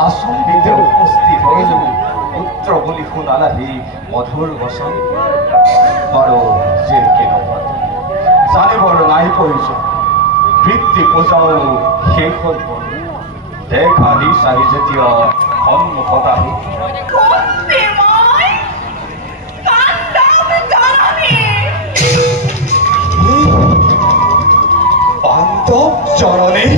আসনবিতে উপস্থিত হইল পুত্ৰ বলি শুনালাহি মধুৰ বচন বড় যে কেন জানিবৰ নাই প্ৰয়োজন বৃত্তি পূজাও শেষ হ'ল দেখা দিছাহি যেতিয়া সন্মুখত আহি বান্ধৱ জননী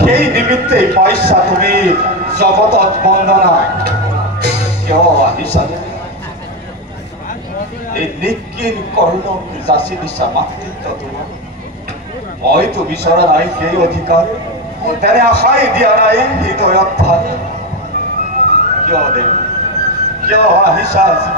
সেই নিমিত্তে পয়সা তুমি জগতত বন্দনা কিয় আহিছা এই নিকিন কৰ্ণ যাচি দিছা মাতৃত্ব তোমাৰ মইতো বিচৰা নাই সেই অধিকাৰ তেনে আশাই দিয়া নাই হৃদয়ত ভাল কিয় দেৱ কিয় আহিছা আজি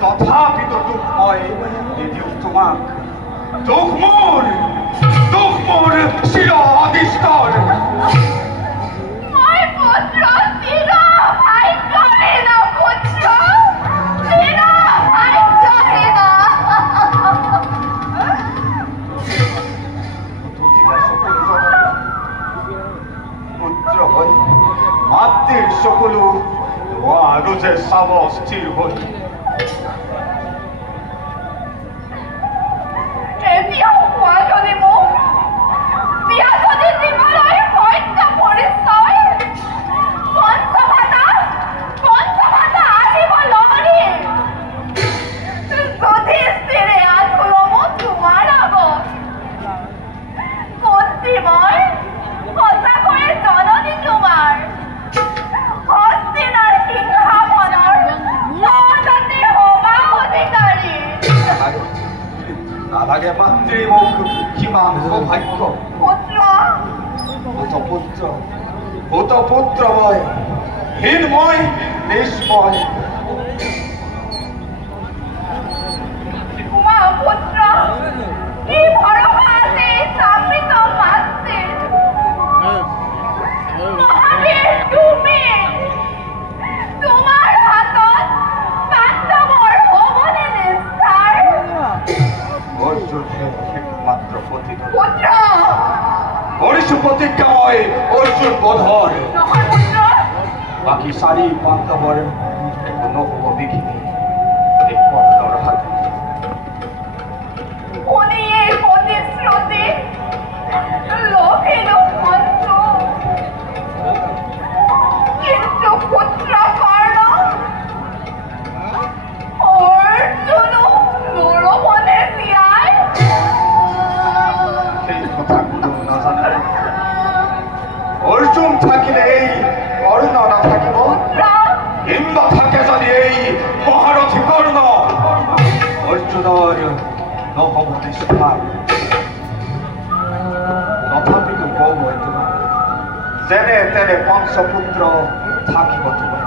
তথাপিতো দুখ মই নিদিওঁ তোমাক দুখ মোৰ চিৰ অধিষ্ঠৰ পুত্ৰ হৈ মাতৃৰ চকুলো আৰু যে চাব স্থিৰ হৈ নালাগে মাতৃ মোক কিমান সৌভাগ্য পুত্ৰ মই হীন মই নিষ্ময় প্ৰতিজ্ঞা মই অৰ্জুন বধৰ বাকী শাড়ি পান্তবর নব বিঘিনি এই কন্যার হাতে উনি এই প্রতিশ্রুতি লোকের মন্ত্র কিন্তু পুত্র কর্ণ অর্জুন নরবনে দিয়ায় সেই কথাগুলো না জানে অর্জুন থাকিলে এই কর্ণ না থাকিব কিংবা থাকে যদি এই মহারথী কর্ণ অর্জুনের নহবনে স্থান তথাপি তো বউ হইত না যেনে তেনে পঞ্চপুত্র থাকিব তোমার